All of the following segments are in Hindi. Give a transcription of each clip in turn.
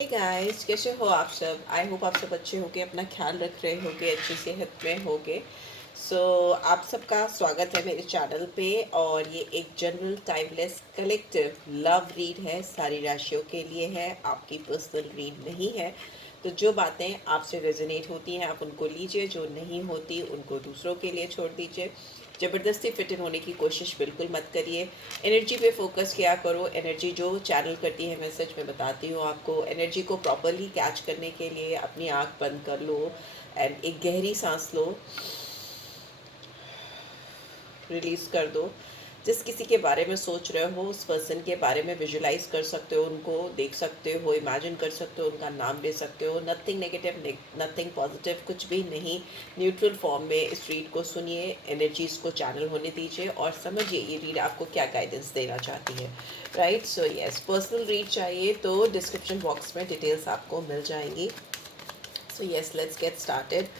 हे गाइस, कैसे हो आप सब? आई होप आप सब अच्छे होगे, अपना ख्याल रख रहे होगे, अच्छी सेहत में होगे। सो आप सबका स्वागत है मेरे चैनल पे। और ये एक general timeless collective love read है, सारी राशियों के लिए है, आपकी पर्सनल रीड नहीं है। तो जो बातें आपसे रेजोनेट होती हैं आप उनको लीजिए, जो नहीं होती उनको दूसरों के लिए छोड़ दीजिए। ज़बरदस्ती फिट इन होने की कोशिश बिल्कुल मत करिए। एनर्जी पे फोकस किया करो। एनर्जी जो चैनल करती है, मैसेज मैं बताती हूँ आपको। एनर्जी को प्रॉपरली कैच करने के लिए अपनी आँख बंद कर लो एंड एक गहरी सांस लो, रिलीज़ कर दो। जिस किसी के बारे में सोच रहे हो उस पर्सन के बारे में विजुलाइज कर सकते हो, उनको देख सकते हो, इमेजिन कर सकते हो, उनका नाम ले सकते हो। नथिंग नेगेटिव, नथिंग पॉजिटिव, कुछ भी नहीं। न्यूट्रल फॉर्म में इस रीड को सुनिए, एनर्जीज को चैनल होने दीजिए और समझिए ये रीड आपको क्या गाइडेंस देना चाहती है। Right, so yes, personal read चाहिए तो डिस्क्रिप्शन बॉक्स में डिटेल्स आपको मिल जाएंगी। So yes, let's get started.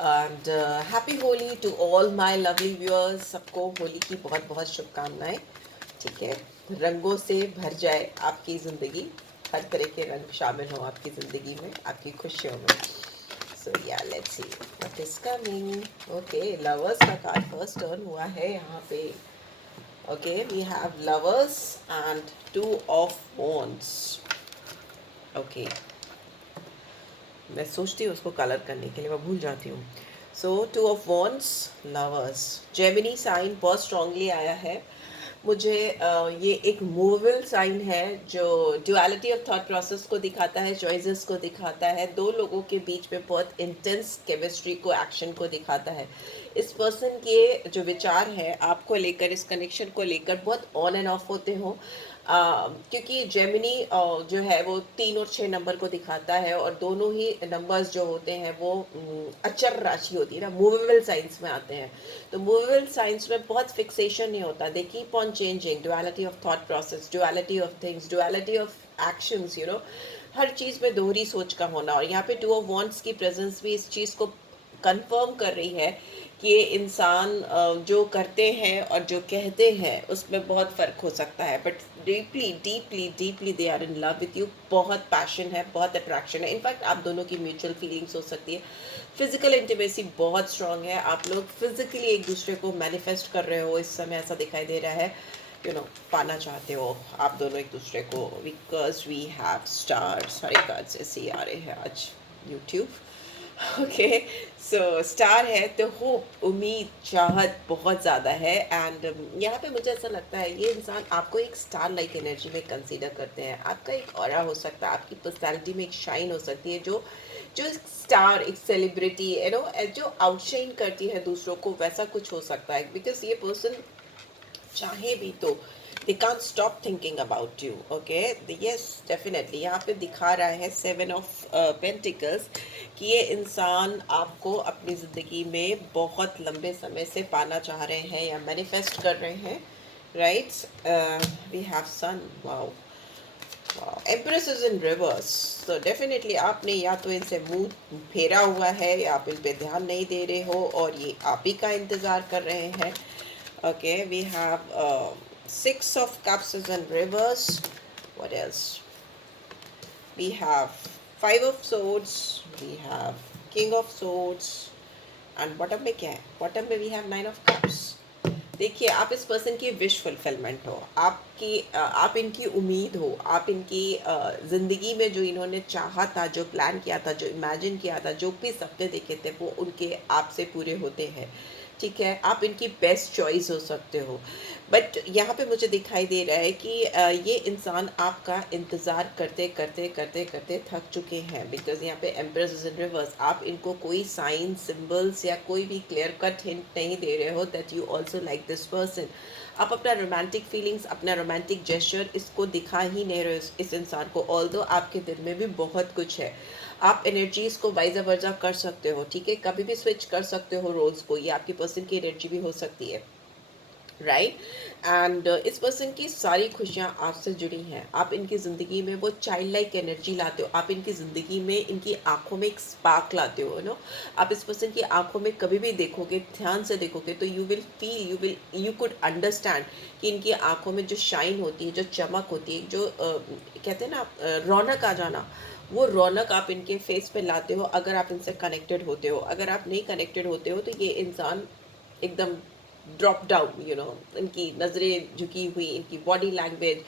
And happy Holi to all my lovely viewers. सबको होली की बहुत बहुत शुभकामनाएं। ठीक है, रंगों से भर जाए आपकी ज़िंदगी, हर तरह के रंग शामिल हों आपकी ज़िंदगी में, आपकी खुशियों में। So yeah, let's see what is coming. Okay, lovers का कार्ड फर्स्ट टर्न हुआ है यहाँ पे. Okay, we have lovers and two of wands. Okay, मैं सोचती हूँ उसको कलर करने के लिए, मैं भूल जाती हूँ. So two of wands, lovers, Gemini sign बहुत स्ट्रांगली आया है मुझे. ये एक मूवेबल साइन है जो ड्युअलिटी ऑफ थॉट प्रोसेस को दिखाता है, चॉइसेस को दिखाता है, दो लोगों के बीच में बहुत इंटेंस केमिस्ट्री को, एक्शन को दिखाता है. इस पर्सन के जो विचार हैं आपको लेकर, इस कनेक्शन को लेकर बहुत ऑन एंड ऑफ होते हो. क्योंकि जेमिनी जो है वो 3 और 6 नंबर को दिखाता है और दोनों ही नंबर्स जो होते हैं वो अचर राशि होती है ना, मूवेबल साइंस में आते हैं. तो मूवेबल साइंस में बहुत फिक्सेशन नहीं होता. They keep on changing, duality of thought process, duality of things, duality of actions, हर चीज़ में दोहरी सोच का होना. और यहाँ पे टू ऑफ वॉन्ट्स की प्रेजेंस भी इस चीज़ को कंफर्म कर रही है कि ये इंसान जो करते हैं और जो कहते हैं उसमें बहुत फ़र्क हो सकता है, but deeply deeply deeply they are in love with you. बहुत पैशन है, बहुत अट्रैक्शन है. इनफैक्ट आप दोनों की म्यूचुअल फीलिंग्स हो सकती है. फिजिकल इंटीमेसी बहुत स्ट्रांग है. आप लोग फिजिकली एक दूसरे को मैनिफेस्ट कर रहे हो इस समय, ऐसा दिखाई दे रहा है. पाना चाहते हो आप दोनों एक दूसरे को, बिकॉज वी हैव स्टार्स. सारे कार्ड्स ऐसे ही आ रहे हैं आज यूट्यूब. ओके, सो स्टार है तो होप, उम्मीद, चाहत बहुत ज़्यादा है. एंड यहाँ पे मुझे ऐसा लगता है ये इंसान आपको एक स्टार लाइक एनर्जी में कंसीडर करते हैं. आपका एक ऑरा हो सकता है, आपकी पर्सनालिटी में एक शाइन हो सकती है जो जो एक स्टार, एक सेलिब्रिटी, जो आउटशाइन करती है दूसरों को, वैसा कुछ हो सकता है. बिकॉज ये पर्सन चाहे भी तो they can't stop thinking about you. Okay, yes, definitely यहाँ पे दिखा रहा है 7 of Pentacles कि ये इंसान आपको अपनी ज़िंदगी में बहुत लंबे समय से पाना चाह रहे हैं या मैनिफेस्ट कर रहे हैं. Right, we have sun. Wow, empress is in reverse. तो डेफिनेटली आपने या तो इनसे मुंह फेरा हुआ है या आप इन पे ध्यान नहीं दे रहे हो और ये आप ही का इंतज़ार कर रहे हैं. Okay, we have Six of Cups is in reverse. What else? We have Five of Swords. We have King of Swords. And bottom में क्या है? Bottom में we have Nine of Cups. देखिए, आप इस पर्सन की विश फुलफिलमेंट हो, आप इनकी उम्मीद हो, आप इनकी ज़िंदगी में जो इन्होंने चाहा था, जो प्लान किया था, जो इमेजिन किया था, जो भी सपने देखे थे वो उनके आपसे पूरे होते हैं. ठीक है, आप इनकी बेस्ट चॉइस हो सकते हो. बट यहाँ पे मुझे दिखाई दे रहा है कि ये इंसान आपका इंतज़ार करते करते करते करते थक चुके हैं. बिकॉज यहाँ पे एम्प्रेस इज इन रिवर्स. आप इनको कोई साइन, सिंबल्स या कोई भी क्लियर कट हिंट नहीं दे रहे हो that you also like this person. आप अपना रोमांटिक फीलिंग्स, अपना रोमांटिक जेस्चर इसको दिखा ही नहीं रहे हो इस इंसान को. ऑल्दो आपके दिल में भी बहुत कुछ है. आप एनर्जीज को वाइजा वर्जा कर सकते हो. ठीक है, कभी भी स्विच कर सकते हो रोल्स को. ये आपकी पर्सन की एनर्जी भी हो सकती है. राइट। एंड इस पर्सन की सारी खुशियाँ आपसे जुड़ी हैं, आप इनकी ज़िंदगी में वो चाइल्ड लाइक एनर्जी लाते हो, आप इनकी ज़िंदगी में इनकी आंखों में एक स्पार्क लाते हो, नो। आप इस पर्सन की आंखों में कभी भी देखोगे, ध्यान से देखोगे, तो you will feel, you could understand कि इनकी आंखों में जो शाइन होती है, जो चमक होती है, जो कहते हैं ना रौनक आ जाना, वो रौनक आप इनके फेस पे लाते हो अगर आप इनसे कनेक्टेड होते हो। अगर आप नहीं कनेक्टेड होते हो तो ये इंसान एकदम ड्रॉप डाउन, इनकी नज़रें झुकी हुई, इनकी बॉडी लैंग्वेज,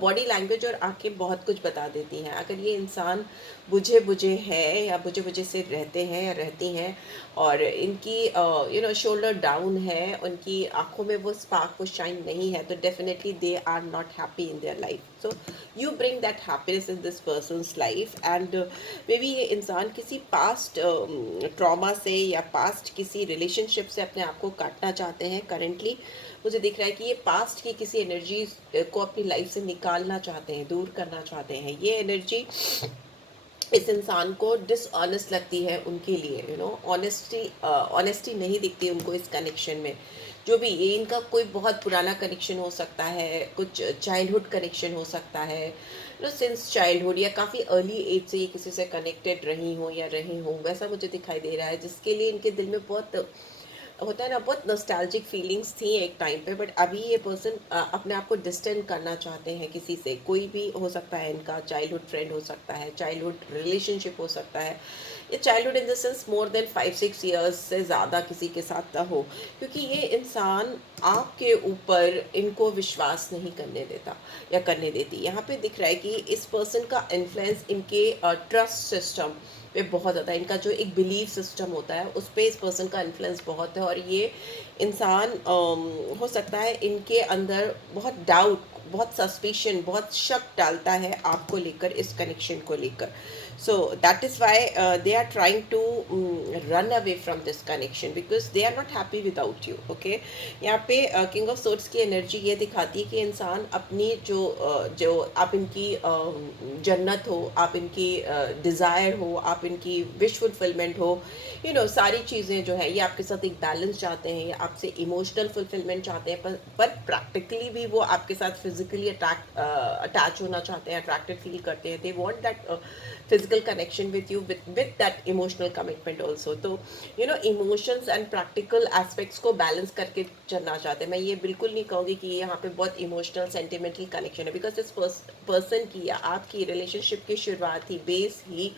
बॉडी लैंग्वेज और आंखें बहुत कुछ बता देती हैं। अगर ये इंसान बुझे बुझे है या बुझे बुझे से रहते हैं या रहती हैं, और इनकी शोल्डर डाउन है, उनकी आंखों में वो स्पार्क, वो शाइन नहीं है, तो definitely they are not happy in their life. So you bring that happiness in this person's life. And maybe ये इंसान किसी पास्ट ट्रॉमा से या पास्ट किसी रिलेशनशिप से अपने आप को काटना चाहते हैं करंटली। मुझे दिख रहा है कि ये पास्ट की किसी एनर्जी को अपनी लाइफ से निकालना चाहते हैं, दूर करना चाहते हैं। ये एनर्जी इस इंसान को डिसऑनेस्ट लगती है उनके लिए, ऑनेस्टी नहीं दिखती उनको इस कनेक्शन में। जो भी ये इनका कोई बहुत पुराना कनेक्शन हो सकता है, कुछ चाइल्डहुड कनेक्शन हो सकता है, सिंस चाइल्डहुड या काफ़ी अर्ली एज से ये किसी से कनेक्टेड रही हो या रहे हों, वैसा मुझे दिखाई दे रहा है, जिसके लिए इनके दिल में बहुत होता है ना, बहुत नॉस्टैल्जिक फीलिंग्स थी एक टाइम पे। बट अभी ये पर्सन अपने आप को डिस्टेंट करना चाहते हैं किसी से। कोई भी हो सकता है, इनका चाइल्डहुड फ्रेंड हो सकता है, चाइल्डहुड रिलेशनशिप हो सकता है, या childhood in the sense more than 5-6 years से ज़्यादा किसी के साथ ना हो। क्योंकि ये इंसान आपके ऊपर इनको विश्वास नहीं करने देता या करने देती। यहाँ पे दिख रहा है कि इस पर्सन का इन्फ्लुएंस इनके ट्रस्ट सिस्टम पे बहुत ज़्यादा, इनका जो एक बिलीव सिस्टम होता है उस पर इस पर्सन का इन्फ्लुएंस बहुत है। और ये इंसान हो सकता है इनके अंदर बहुत डाउट, बहुत सस्पिशन, बहुत शक डालता है आपको लेकर, इस कनेक्शन को लेकर। So that is why they are trying to run away from this connection, because they are not happy without you. Okay, यहाँ पे किंग ऑफ सोर्ड्स की एनर्जी ये दिखाती है कि इंसान अपनी जो आप इनकी जन्नत हो, आप इनकी डिज़ायर हो, आप इनकी विश फुलफिलमेंट हो, सारी चीज़ें जो है ये आपके साथ एक बैलेंस चाहते हैं, या आपसे इमोशनल फुलफिलमेंट चाहते हैं, पर प्रैक्टिकली भी वो आपके साथ फिजिकली अटैच होना चाहते हैं, अट्रैक्टेड फील करते हैं। They want that physical connection with you, with that emotional commitment also. तो इमोशंस एंड प्रैक्टिकल एस्पेक्ट्स को बैलेंस करके चलना चाहते हैं। मैं ये बिल्कुल नहीं कहूँगी कि यहाँ पे बहुत इमोशनल सेंटिमेंटल कनेक्शन है, बिकॉज इस पर्सन की या आपकी रिलेशनशिप की शुरुआत ही, बेस ही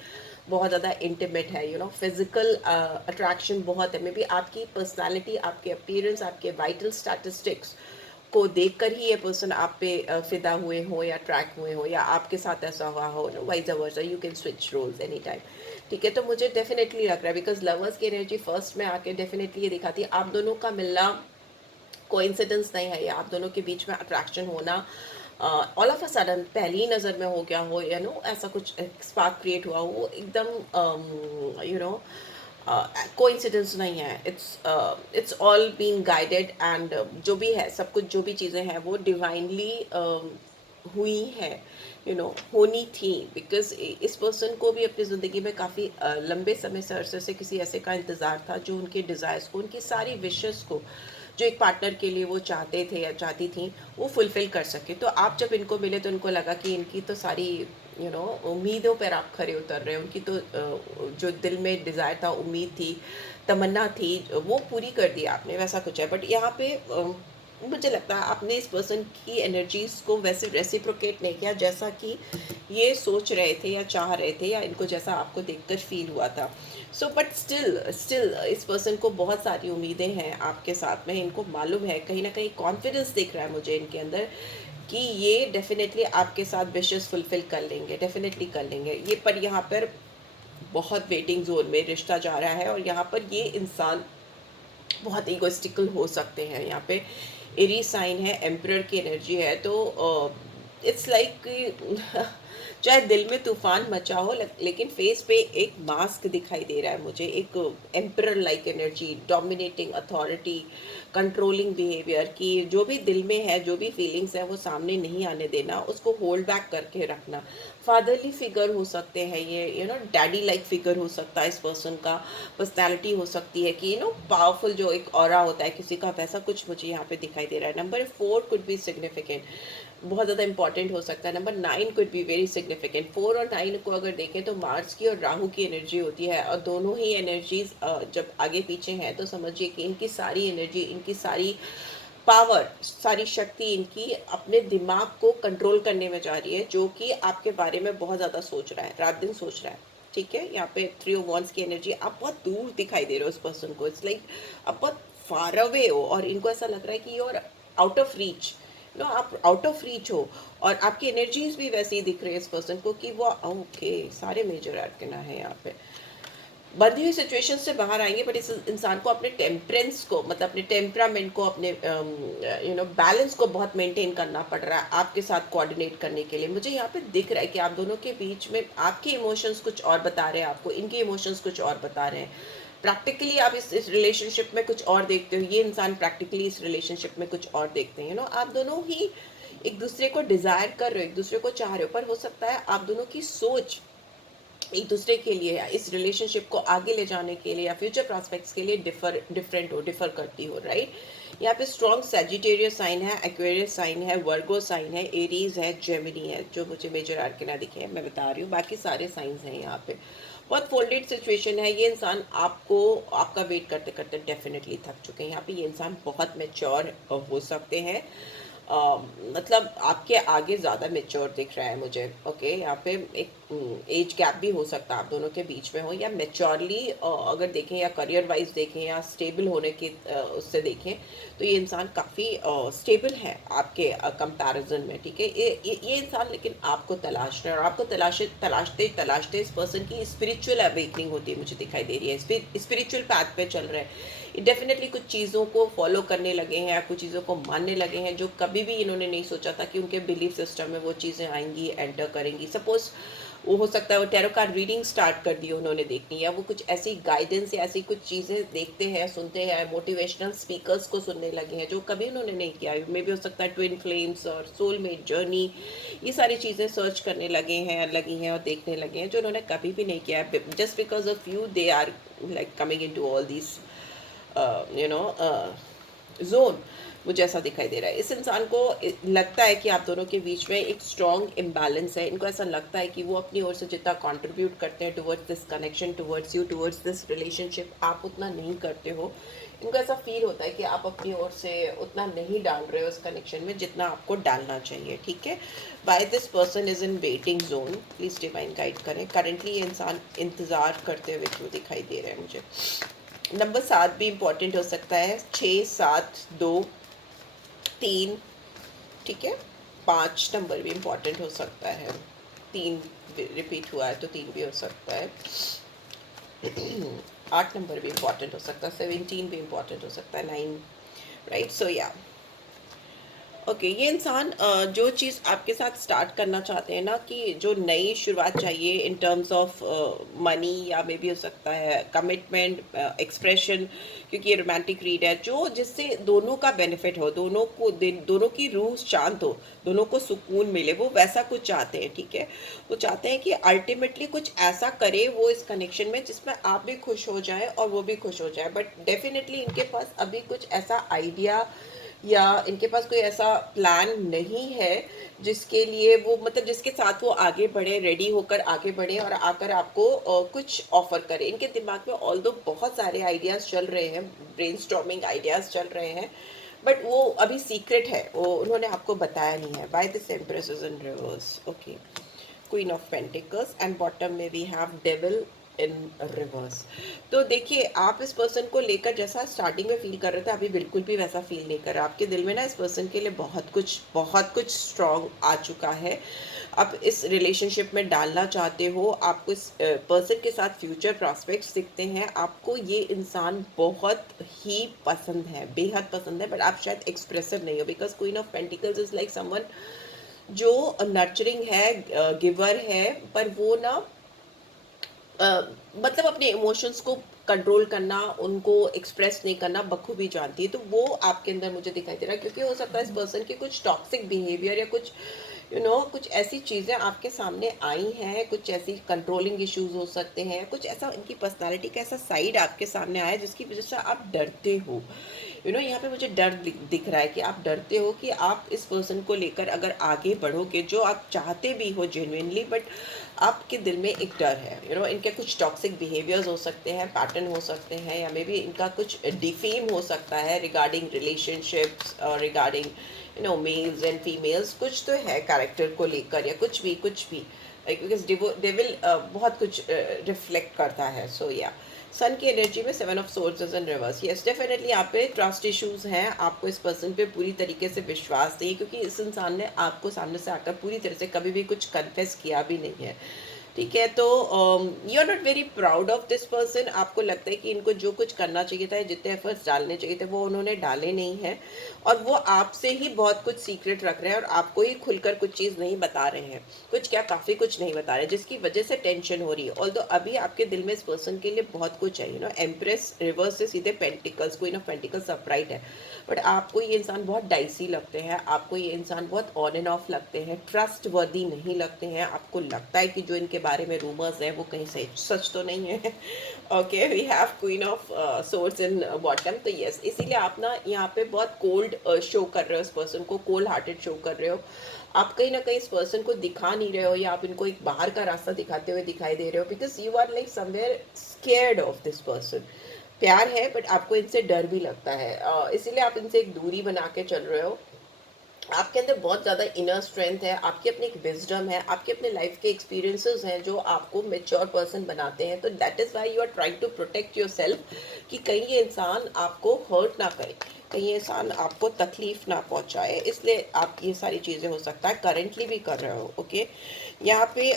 बहुत ज़्यादा इंटीमेट है। फिजिकल अट्रैक्शन बहुत है। मे बी आपकी पर्सनालिटी, आपके अपीयरेंस, आपके वाइटल स्टैटिस्टिक्स को देखकर ही ये पर्सन आप पे फिदा हुए हो या ट्रैक हुए हो, या आपके साथ ऐसा हुआ हो, vice versa, you can switch roles any time. ठीक है, तो मुझे डेफिनेटली लग रहा है, बिकॉज लवर्स की एनर्जी फर्स्ट में आके डेफिनेटली ये दिखाती है आप दोनों का मिलना कोइंसिडेंस नहीं है, या आप दोनों के बीच में अट्रैक्शन होना ऑल ऑफ अ सडन पहली ही नज़र में हो गया हो, ऐसा कुछ स्पार्क क्रिएट हुआ हो, वो एकदम कोइंसिडेंस नहीं है। It's all being guided, and जो भी है, सब कुछ जो भी चीज़ें हैं वो डिवाइनली हुई हैं, होनी थी। बिकॉज इस पर्सन को भी अपनी ज़िंदगी में काफ़ी लंबे समय से, अरसे से किसी ऐसे का इंतज़ार था जो उनके डिज़ायर्स को, उनकी सारी विशेस को, जो एक पार्टनर के लिए वो चाहते थे या चाहती थी, वो फुलफ़िल कर सके। तो आप जब इनको मिले तो उनको लगा कि इनकी तो सारी उम्मीदों पर आप खरे उतर रहे हैं। उनकी तो जो दिल में डिज़ायर था, उम्मीद थी, तमन्ना थी, वो पूरी कर दी आपने, वैसा कुछ है। बट यहाँ पे मुझे लगता है आपने इस पर्सन की एनर्जीज को वैसे रेसिप्रोकेट नहीं किया जैसा कि ये सोच रहे थे या चाह रहे थे, या इनको जैसा आपको देखकर फील हुआ था। सो बट स्टिल स्टिल इस पर्सन को बहुत सारी उम्मीदें हैं आपके साथ में। इनको मालूम है, कहीं ना कहीं कॉन्फिडेंस दिख रहा है मुझे इनके अंदर, कि ये डेफिनेटली आपके साथ विशेस फुलफिल कर लेंगे, डेफिनेटली कर लेंगे ये। पर यहाँ पर बहुत वेटिंग जोन में रिश्ता जा रहा है, और यहाँ पर ये इंसान बहुत ईगोइस्टिकल हो सकते हैं। यहाँ पे एरी साइन है, एम्परर की एनर्जी है, तो इट्स लाइक चाहे दिल में तूफान मचा हो, लेकिन फेस पे एक मास्क दिखाई दे रहा है मुझे, एक emperor like energy, dominating authority, controlling behaviour, कि जो भी दिल में है, जो भी फीलिंग्स है वो सामने नहीं आने देना, उसको होल्ड बैक करके रखना। फादरली फिगर हो सकते हैं ये, डैडी लाइक फिगर हो सकता है इस पर्सन का। पर्सनैलिटी हो सकती है कि पावरफुल जो एक ऑरा होता है किसी का, वैसा कुछ मुझे यहाँ पे दिखाई दे रहा है। नंबर 4 कुड बी सिग्निफिकेंट, बहुत ज़्यादा इंपॉर्टेंट हो सकता है। Number 9 could be very significant. 4 और 9 को अगर देखें तो मार्स की और राहु की एनर्जी होती है, और दोनों ही एनर्जीज जब आगे पीछे हैं तो समझिए कि इनकी सारी एनर्जी, इनकी सारी पावर, सारी शक्ति इनकी अपने दिमाग को कंट्रोल करने में जा रही है, जो कि आपके बारे में बहुत ज़्यादा सोच रहा है, रात दिन सोच रहा है। ठीक है, यहाँ पे 3 ऑफ वॉन्ड्स की एनर्जी, आप बहुत दूर दिखाई दे रहे हो उस पर्सन को। इट्स लाइक आप बहुत फार अवे हो, और इनको ऐसा लग रहा है कि you are out of reach, आप आउट ऑफ रीच हो। और आपकी एनर्जीज भी वैसे ही दिख रही है इस पर्सन को कि वो ओके, सारे मेजर आर्कना है यहाँ पे। बंधी हुई सिचुएशन से बाहर आएंगे, बट इस इंसान को अपने टेम्परेंस को, मतलब अपने टेम्परामेंट को, अपने बैलेंस को बहुत मेंटेन करना पड़ रहा है आपके साथ कोऑर्डिनेट करने के लिए। मुझे यहाँ पे दिख रहा है कि आप दोनों के बीच में आपके इमोशंस कुछ और बता रहे हैं आपको, इनके इमोशंस कुछ और बता रहे हैं। प्रैक्टिकली आप इस रिलेशनशिप में कुछ और देखते हो, ये इंसान प्रैक्टिकली इस रिलेशनशिप में कुछ और देखते हैं। आप दोनों ही एक दूसरे को डिजायर कर रहे हो, एक दूसरे को चाह रहे हो, पर हो सकता है आप दोनों की सोच एक दूसरे के लिए या इस रिलेशनशिप को आगे ले जाने के लिए या फ्यूचर प्रॉस्पेक्ट्स के लिए डिफर करती हो, राइट। यहाँ पे स्ट्रॉन्ग सेजिटेरियस साइन है, एक्वेरियस साइन है, वर्गो साइन है, एरीज है, जेमिनी है, जो मुझे मेजर आर्कना दिखे हैं मैं बता रही हूँ, बाकी सारे साइंस हैं यहाँ पे। बहुत फोल्डेड सिचुएशन है। ये इंसान आपको, आपका वेट करते करते डेफिनेटली थक चुके हैं। यहाँ पे ये इंसान बहुत मेच्योर हो सकते हैं, मतलब आपके आगे ज़्यादा मेच्योर दिख रहा है मुझे। ओके, यहाँ पे एक एज गैप भी हो सकता है आप दोनों के बीच में हो, या मेच्योरली अगर देखें, या करियर वाइज देखें, या स्टेबल होने के उससे देखें, तो ये इंसान काफ़ी स्टेबल है आपके कंपैरिजन में। ठीक है, ये इंसान लेकिन आपको तलाश रहा है, और आपको तलाशते तलाशते इस पर्सन की स्पिरिचुअल अवेकनिंग होती है मुझे दिखाई दे रही है। स्पिरिचुअल पैथ पे चल रहे हैं डेफिनेटली, कुछ चीज़ों को फॉलो करने लगे हैं, कुछ चीज़ों को मानने लगे हैं जो कभी भी इन्होंने नहीं सोचा था कि उनके बिलीफ सिस्टम में वो चीज़ें आएंगी, एंटर करेंगी। सपोज वो हो सकता है वो टैरो कार्ड रीडिंग स्टार्ट कर दी उन्होंने देखनी, या वो कुछ ऐसी गाइडेंस या ऐसी कुछ चीज़ें देखते हैं, सुनते हैं, मोटिवेशनल स्पीकर्स को सुनने लगे हैं जो कभी उन्होंने नहीं किया। मे भी हो सकता है ट्विन फ्लेम्स और सोलमेट जर्नी, ये सारी चीज़ें सर्च करने लगे हैं, लगी हैं और देखने लगे हैं जो उन्होंने कभी भी नहीं किया है। Just because of you they are like coming in to all these zone, मुझे ऐसा दिखाई दे रहा है। इस इंसान को लगता है कि आप दोनों के बीच में एक स्ट्रॉन्ग इम्बैलेंस है। इनको ऐसा लगता है कि वो अपनी ओर से जितना कंट्रीब्यूट करते हैं towards this connection, towards you, towards this relationship, आप उतना नहीं करते हो। इनको ऐसा फील होता है कि आप अपनी ओर से उतना नहीं डाल रहे हो उस कनेक्शन में जितना आपको डालना चाहिए। ठीक है, by this person is in waiting zone, please divine guide करें। करेंटली ये इंसान इंतज़ार करते हुए क्यों दिखाई दे रहे हैं मुझे। नंबर 7 भी इम्पॉर्टेंट हो सकता है, 6, 7, 2, 3। ठीक है, 5 नंबर भी इम्पॉर्टेंट हो सकता है, 3 रिपीट हुआ है तो 3 भी हो सकता है। 8 नंबर भी इम्पॉर्टेंट हो सकता है, 17 भी इम्पॉर्टेंट हो सकता है, 9, राइट। सो या ओके, ये इंसान जो चीज़ आपके साथ स्टार्ट करना चाहते हैं ना, कि जो नई शुरुआत चाहिए इन टर्म्स ऑफ मनी, या मे भी हो सकता है कमिटमेंट, एक्सप्रेशन, क्योंकि ये रोमांटिक रीड है, जो जिससे दोनों का बेनिफिट हो, दोनों की रूह शांत हो, दोनों को सुकून मिले, वो वैसा कुछ चाहते हैं। ठीक है, वो चाहते हैं कि अल्टीमेटली कुछ ऐसा करे वो इस कनेक्शन में जिसमें आप भी खुश हो जाए और वो भी खुश हो जाए। बट डेफिनेटली इनके पास अभी कुछ ऐसा आइडिया या इनके पास कोई ऐसा प्लान नहीं है जिसके लिए वो, मतलब जिसके साथ वो आगे बढ़े, रेडी होकर आगे बढ़े और आकर आपको कुछ ऑफर करे। इनके दिमाग में ऑल्दो बहुत सारे आइडियाज़ चल रहे हैं, ब्रेनस्टॉर्मिंग आइडियाज़ चल रहे हैं, बट वो अभी सीक्रेट है, वो उन्होंने आपको बताया नहीं है। By this empress is in reverse. Okay, queen of pentacles and bottom में we have devil in reverse. तो देखिए, आप इस पर्सन को लेकर जैसा स्टार्टिंग में फील कर रहे थे, अभी बिल्कुल भी वैसा फील नहीं कर रहा। आपके दिल में ना इस पर्सन के लिए बहुत कुछ स्ट्रॉन्ग आ चुका है। आप इस रिलेशनशिप में डालना चाहते हो, आपको इस पर्सन के साथ फ्यूचर प्रॉस्पेक्ट्स दिखते हैं, आपको ये इंसान बहुत ही पसंद है, बेहद पसंद है, बट आप शायद एक्सप्रेसिव नहीं हो, because queen of pentacles is like someone जो नर्चरिंग है, गिवर है, पर वो ना मतलब अपने इमोशंस को कंट्रोल करना, उनको एक्सप्रेस नहीं करना बखूबी जानती है। तो वो आपके अंदर मुझे दिखाई दे रहा है, क्योंकि हो सकता है इस पर्सन के कुछ टॉक्सिक बिहेवियर या कुछ कुछ ऐसी चीज़ें आपके सामने आई हैं, कुछ ऐसी कंट्रोलिंग इश्यूज हो सकते हैं, कुछ ऐसा इनकी पर्सनालिटी का ऐसा साइड आपके सामने आया है जिसकी वजह से आप डरते हो। यहाँ पे मुझे डर दिख रहा है कि आप डरते हो कि आप इस पर्सन को लेकर अगर आगे बढ़ोगे, जो आप चाहते भी हो जेन्युइनली, बट आपके दिल में एक डर है। इनके कुछ टॉक्सिक बिहेवियर्स हो सकते हैं, पैटर्न हो सकते हैं, या मे बी इनका कुछ डिफेम हो सकता है रिगार्डिंग रिलेशनशिप्स और रिगार्डिंग मेल्स एंड फीमेल्स। कुछ तो है कैरेक्टर को लेकर, या कुछ भी बिकॉज दे विल बहुत कुछ रिफ्लेक्ट करता है। सो या सन की एनर्जी में 7 of swords is in reverse. Yes, definitely यहाँ पे ट्रस्ट इश्यूज हैं, आपको इस पर्सन पे पूरी तरीके से विश्वास नहीं, क्योंकि इस इंसान ने आपको सामने से आकर पूरी तरह से कभी भी कुछ कन्फेस किया भी नहीं है। ठीक है, तो you are not very proud of this person. आपको लगता है कि इनको जो कुछ करना चाहिए था, जितने एफर्ट्स डालने चाहिए थे, वो उन्होंने डाले नहीं हैं, और वो आपसे ही बहुत कुछ सीक्रेट रख रहे हैं और आपको ही खुलकर कुछ चीज़ नहीं बता रहे हैं। कुछ क्या, काफ़ी कुछ नहीं बता रहे, जिसकी वजह से टेंशन हो रही है। ऑल्दो अभी आपके दिल में इस पर्सन के लिए बहुत कुछ है। एम्प्रेस रिवर्स से सीधे pentacles, queen of pentacles upright है, बट आपको ये इंसान बहुत डाइसी लगते हैं, आपको ये इंसान बहुत ऑन एंड ऑफ लगते हैं, ट्रस्ट वर्दी नहीं लगते हैं। आपको लगता है कि जो इनके बारे में रूमर्स हैं वो कहीं से सच तो नहीं है। Okay, we have queen of swords in bottom. तो यस, इसीलिए आप ना यहाँ पे बहुत कोल्ड शो कर रहे हो, इस पर्सन को कोल्ड हार्टेड शो कर रहे हो। आप कहीं ना कहीं इस पर्सन को दिखा नहीं रहे हो, या आप इनको एक बाहर का रास्ता दिखाते हुए दिखाई दे रहे हो, because you are like somewhere scared of this person. प्यार है, बट आपको इनसे डर भी लगता है, इसीलिए आप इनसे एक दूरी बना के चल रहे हो। आपके अंदर बहुत ज़्यादा इनर स्ट्रेंथ है, आपकी अपनी एक विजडम है, आपके अपने लाइफ के एक्सपीरियंसेस हैं जो आपको मेच्योर पर्सन बनाते हैं। तो that is why you are trying to protect yourself, कि कहीं ये इंसान आपको हर्ट ना करे, कहीं ये इंसान आपको तकलीफ ना पहुंचाए, इसलिए आप ये सारी चीज़ें हो सकता है करेंटली भी कर रहे हो। ओके, यहाँ पे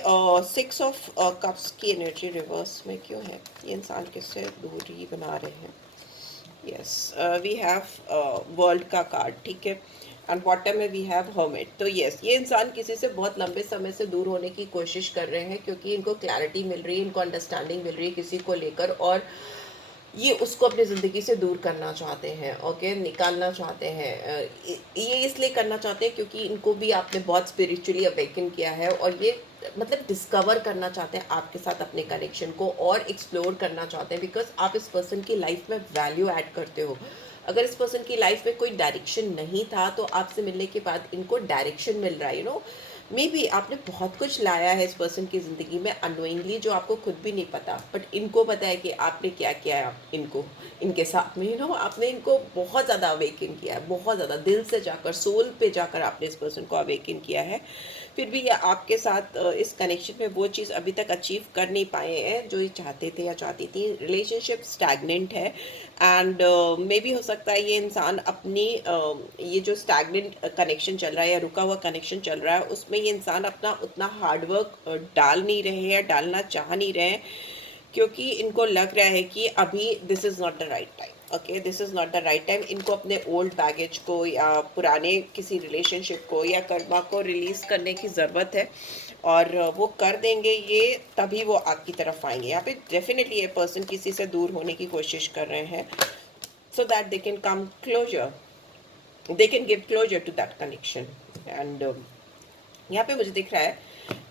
6 ऑफ कप्स की एनर्जी रिवर्स में क्यों है? ये इंसान किससे दूरी बना रहे हैं? यस, वी हैव वर्ल्ड का कार्ड, ठीक है, एंड बॉटम में वी हैव हर्मिट। तो यस, ये इंसान किसी से बहुत लंबे समय से दूर होने की कोशिश कर रहे हैं, क्योंकि इनको क्लैरिटी मिल रही है, इनको अंडरस्टैंडिंग मिल रही है किसी को लेकर, और ये उसको अपनी ज़िंदगी से दूर करना चाहते हैं। ओके, निकालना चाहते हैं। ये इसलिए करना चाहते हैं क्योंकि इनको भी आपने बहुत स्पिरिचुअली अवेकन किया है, और ये मतलब डिस्कवर करना चाहते हैं आपके साथ अपने कनेक्शन को, और एक्सप्लोर करना चाहते हैं, बिकॉज आप इस पर्सन की लाइफ में वैल्यू ऐड करते हो। अगर इस पर्सन की लाइफ में कोई डायरेक्शन नहीं था, तो आपसे मिलने के बाद इनको डायरेक्शन मिल रहा है। मे बी आपने बहुत कुछ लाया है इस पर्सन की ज़िंदगी में अनोइंगली, जो आपको खुद भी नहीं पता, बट इनको पता है कि आपने क्या किया है। इनको इनके साथ में आपने इनको बहुत ज़्यादा अवेकन किया है, बहुत ज़्यादा दिल से जाकर, सोल पे जाकर आपने इस पर्सन को अवेकन किया है। फिर भी ये आपके साथ इस कनेक्शन में वो चीज़ अभी तक अचीव कर नहीं पाए हैं जो ये चाहते थे या चाहती थी। रिलेशनशिप स्टैग्नेंट है, एंड मे बी हो सकता है ये इंसान अपनी ये जो स्टैग्नेंट कनेक्शन चल रहा है या रुका हुआ कनेक्शन चल रहा है, उसमें ये इंसान अपना उतना हार्डवर्क डाल नहीं रहे हैं, डालना चाह नहीं रहे हैं, क्योंकि इनको लग रहा है कि अभी this is not the right time. Okay, this is not the right time. इनको अपने ओल्ड बैगेज को, या पुराने किसी रिलेशनशिप को, या कर्मा को रिलीज़ करने की ज़रूरत है, और वो कर देंगे ये, तभी वो आपकी तरफ आएंगे। यहाँ पे डेफिनेटली ये पर्सन किसी से दूर होने की कोशिश कर रहे हैं, so that they can come closure, they can give closure to that connection. And यहाँ पे मुझे दिख रहा है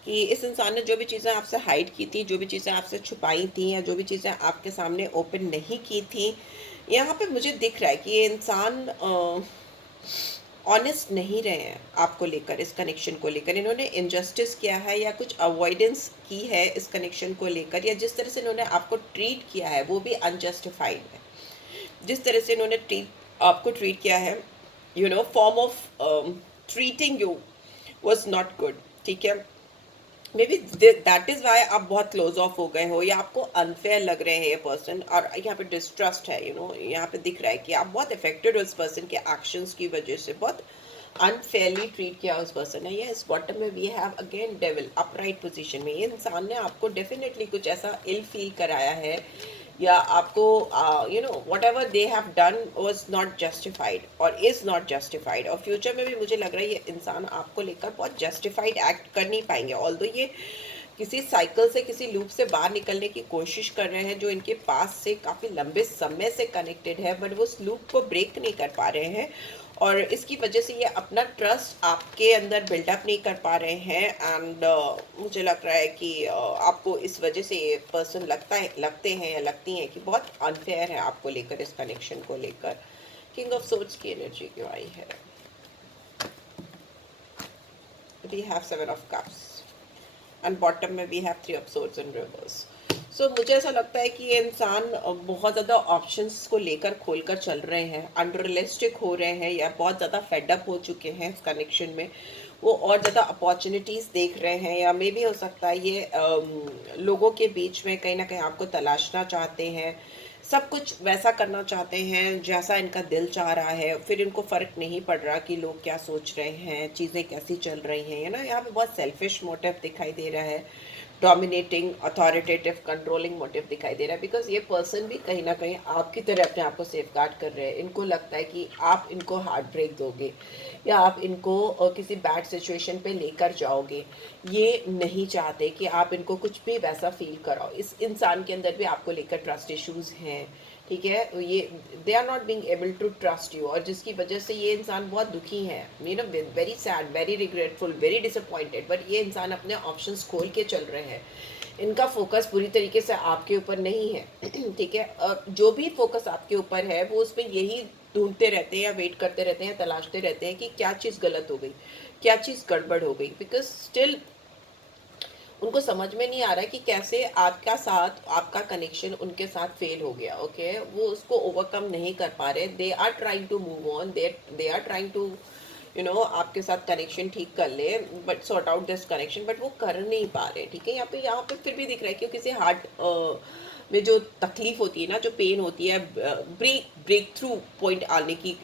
कि इस इंसान ने जो भी चीज़ें आपसे हाइड की थी, जो भी चीज़ें आपसे छुपाई थी, या जो भी चीज़ें आपके सामने ओपन नहीं की थी, यहाँ पे मुझे दिख रहा है कि ये इंसान ऑनेस्ट नहीं रहे हैं आपको लेकर, इस कनेक्शन को लेकर। इन्होंने इनजस्टिस किया है, या कुछ अवॉइडेंस की है इस कनेक्शन को लेकर, या जिस तरह से इन्होंने आपको ट्रीट किया है वो भी अनजस्टिफाइड है। जिस तरह से इन्होंने आपको ट्रीट किया है, form of treating you was not good. ठीक है, may be that is Y आप बहुत क्लोज ऑफ हो गए हो, या आपको अनफेयर लग रहे हैं ये पर्सन, और यहाँ पे डिस्ट्रस्ट है। यहाँ पे दिख रहा है कि आप बहुत अफेक्टेड हो इस पर्सन के एक्शंस की वजह से, बहुत अनफेयरली ट्रीट किया उस पर्सन ने। यस, बॉटम में we have again devil upright position में। ये इंसान ने आपको डेफिनेटली कुछ ऐसा इल फील कराया है, या आपको you know what ever they have done was not justified और इज़ नॉट जस्टिफाइड, और फ्यूचर में भी मुझे लग रहा है ये इंसान आपको लेकर बहुत जस्टिफाइड एक्ट कर नहीं पाएंगे। ऑल्दो ये किसी साइकिल से, किसी लूप से बाहर निकलने की कोशिश कर रहे हैं जो इनके पास से काफ़ी लंबे समय से कनेक्टेड है, बट वो उस लूप को ब्रेक नहीं कर पा रहे हैं, और इसकी वजह से ये अपना ट्रस्ट आपके अंदर बिल्डअप नहीं कर पा रहे हैं। एंड मुझे लग रहा है कि आपको इस वजह से ये पर्सन लगते हैं या लगती हैं कि बहुत अनफेयर है आपको लेकर, इस कनेक्शन को लेकर। किंग ऑफ सोर्ड्स की एनर्जी क्यों आई है? We have seven of cups and bottom में we have three of swords in reverse. So मुझे ऐसा लगता है कि ये इंसान बहुत ज़्यादा ऑप्शंस को लेकर खोलकर चल रहे हैं, अनरियलिस्टिक हो रहे हैं, या बहुत ज़्यादा फेडअप हो चुके हैं इस कनेक्शन में। वो और ज़्यादा अपॉर्चुनिटीज़ देख रहे हैं, या मे भी हो सकता है ये लोगों के बीच में कहीं ना कहीं आपको तलाशना चाहते हैं, सब कुछ वैसा करना चाहते हैं जैसा इनका दिल चाह रहा है, फिर इनको फ़र्क नहीं पड़ रहा कि लोग क्या सोच रहे हैं, चीज़ें कैसी चल रही हैं, है ना। यहाँ पे बहुत सेल्फिश मोटिव दिखाई दे रहा है, डोमिनेटिंग, अथॉरिटेटिव, कंट्रोलिंग मोटिव दिखाई दे रहा है, बिकॉज ये पर्सन भी कहीं ना कहीं आपकी तरह अपने आप को सेफ गार्ड कर रहे हैं। इनको लगता है कि आप इनको हार्ट ब्रेक दोगे या आप इनको किसी बैड सिचुएशन पे लेकर जाओगे। ये नहीं चाहते कि आप इनको कुछ भी वैसा फील कराओ। इस इंसान के अंदर भी आपको लेकर ट्रस्ट इश्यूज हैं, ठीक है। ये they are not being able to trust you, और जिसकी वजह से ये इंसान बहुत दुखी है, you know, very sad, very regretful, very disappointed. But ये इंसान अपने ऑप्शंस खोल के चल रहे हैं, इनका फोकस पूरी तरीके से आपके ऊपर नहीं है ठीक है। जो भी फोकस आपके ऊपर है वो उसमें यही ढूंढते रहते हैं या वेट करते रहते हैं, तलाशते रहते हैं कि क्या चीज़ गलत हो गई, क्या चीज़ गड़बड़ हो गई, बिकॉज स्टिल उनको समझ में नहीं आ रहा है कि कैसे आपका साथ, आपका कनेक्शन उनके साथ फेल हो गया। ओके, वो उसको ओवरकम नहीं कर पा रहे। They are trying to move on, they are trying to you know आपके साथ कनेक्शन ठीक कर ले, but sort out this connection, but वो कर नहीं पा रहे, ठीक है। यहाँ पे फिर भी दिख रहा है कि किसी हार्ट में जो तकलीफ होती है ना, जो पेन होती है, ब्रेक थ्रू पॉइंट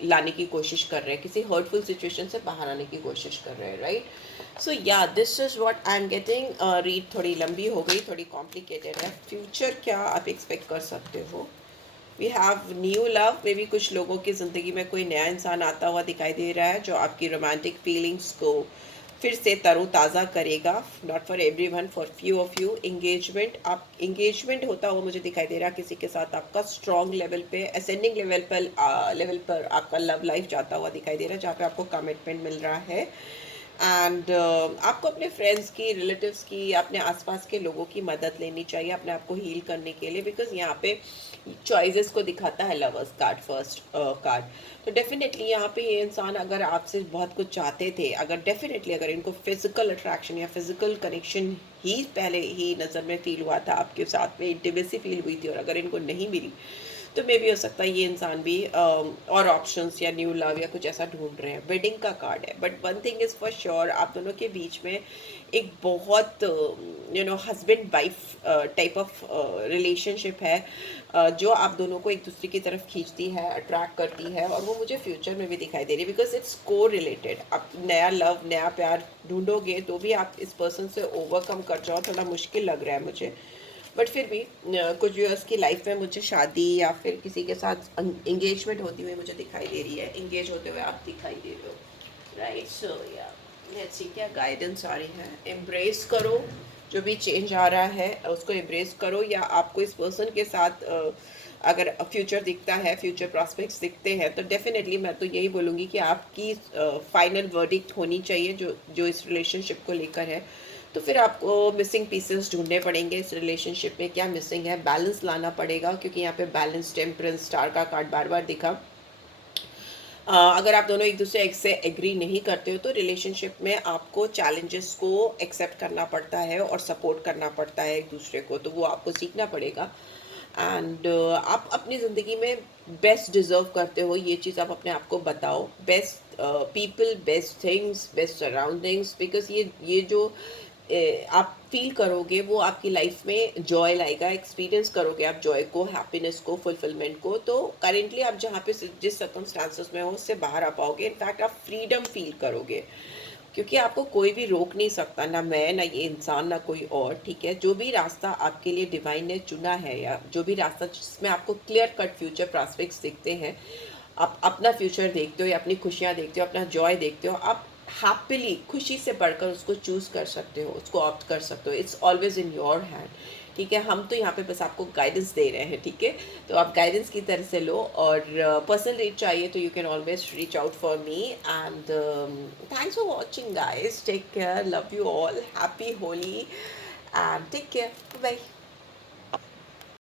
लाने की कोशिश कर रहे हैं, किसी हर्टफुल सिचुएशन से बाहर आने की कोशिश कर रहे हैं, राइट। सो या this is what I am getting. Read थोड़ी लंबी हो गई, थोड़ी कॉम्प्लिकेटेड है। फ्यूचर क्या आप एक्सपेक्ट कर सकते हो? We have new love, maybe कुछ लोगों की ज़िंदगी में कोई नया इंसान आता हुआ दिखाई दे रहा है जो आपकी रोमांटिक फीलिंग्स को फिर से तरोताज़ा करेगा। Not for every one, for few of you. Engagement, आप एंगेजमेंट होता हुआ मुझे दिखाई दे रहा है किसी के साथ आपका, स्ट्रॉन्ग लेवल पे, असेंडिंग लेवल पर आपका लव लाइफ जाता हुआ दिखाई दे रहा है, जहाँ पे आपको कमिटमेंट मिल रहा है। एंड आपको अपने फ्रेंड्स की, रिलेटिव्स की, अपने आसपास के लोगों की मदद लेनी चाहिए अपने आप को हील करने के लिए, बिकॉज यहाँ पे चॉइसेस को दिखाता है लवर्स कार्ड, फर्स्ट कार्ड। तो डेफिनेटली यहाँ पे ये इंसान अगर आपसे बहुत कुछ चाहते थे, अगर डेफिनेटली अगर इनको फिजिकल अट्रैक्शन या फिजिकल कनेक्शन ही पहले ही नज़र में फील हुआ था, आपके साथ में इंटीमेसी फील हुई थी, और अगर इनको नहीं मिली तो मे भी हो सकता है ये इंसान भी और ऑप्शंस या न्यू लव या कुछ ऐसा ढूंढ रहे हैं। वेडिंग का कार्ड है, but one thing is for sure, आप दोनों के बीच में एक बहुत you know husband wife type of relationship है, जो आप दोनों को एक दूसरे की तरफ खींचती है, अट्रैक्ट करती है, और वो मुझे फ्यूचर में भी दिखाई दे रही है, बिकॉज इट्स को रिलेटेड। आप नया लव, नया प्यार ढूंढोगे तो भी आप इस पर्सन से ओवरकम कर जाओ, थोड़ा मुश्किल लग रहा है मुझे, बट फिर भी कुछ व्यूअर्स की लाइफ में मुझे शादी या फिर किसी के साथ एंगेजमेंट होती हुई मुझे दिखाई दे रही है, एंगेज होते हुए आप दिखाई दे रहे हो, राइट। सो या लेट्स सी क्या गाइडेंस आ रही है। एम्ब्रेस करो जो भी चेंज आ रहा है, उसको एम्ब्रेस करो, या आपको इस पर्सन के साथ अगर फ्यूचर दिखता है, फ्यूचर प्रॉस्पेक्ट्स दिखते हैं, तो डेफिनेटली मैं तो यही बोलूँगी कि आपकी फाइनल वर्डिक्ट होनी चाहिए जो जो इस रिलेशनशिप को लेकर है। तो फिर आपको मिसिंग पीसेस ढूंढने पड़ेंगे इस रिलेशनशिप में, क्या मिसिंग है, बैलेंस लाना पड़ेगा, क्योंकि यहाँ पे बैलेंस, टेम्परेंस, स्टार का कार्ड बार बार दिखा। अगर आप दोनों एक दूसरे से एग्री नहीं करते हो तो रिलेशनशिप में आपको चैलेंजेस को एक्सेप्ट करना पड़ता है और सपोर्ट करना पड़ता है एक दूसरे को, तो वो आपको सीखना पड़ेगा। एंड आप अपनी ज़िंदगी में बेस्ट डिज़र्व करते हो, ये चीज़ आप अपने आप को बताओ। Best people, best things, best surroundings, because ये जो आप फील करोगे वो आपकी लाइफ में जॉय लाएगा, एक्सपीरियंस करोगे आप जॉय को, हैप्पीनेस को, फुलफिलमेंट को। तो करेंटली आप जहाँ पे जिस सर्कमस्टांसेस में हो उससे बाहर आ पाओगे, इनफैक्ट आप फ्रीडम फील करोगे, क्योंकि आपको कोई भी रोक नहीं सकता, ना मैं, ना ये इंसान, ना कोई और, ठीक है? जो भी रास्ता आपके लिए डिवाइन ने चुना है, या जो भी रास्ता जिसमें आपको क्लियर कट फ्यूचर प्रॉस्पेक्ट्स दिखते हैं, आप अपना फ्यूचर देखते हो या अपनी खुशियाँ देखते हो, अपना जॉय देखते हो, आप हैप्पीली, खुशी से बढ़कर उसको चूज़ कर सकते हो, उसको ऑप्ट कर सकते हो। It's always in your hand, ठीक है? हम तो यहाँ पे बस आपको गाइडेंस दे रहे हैं, ठीक है? तो आप गाइडेंस की तरह से लो, और पर्सनल रीच चाहिए तो you can always reach out for me. And thanks for watching guys, take care, love you all, happy Holi, and take care, bye.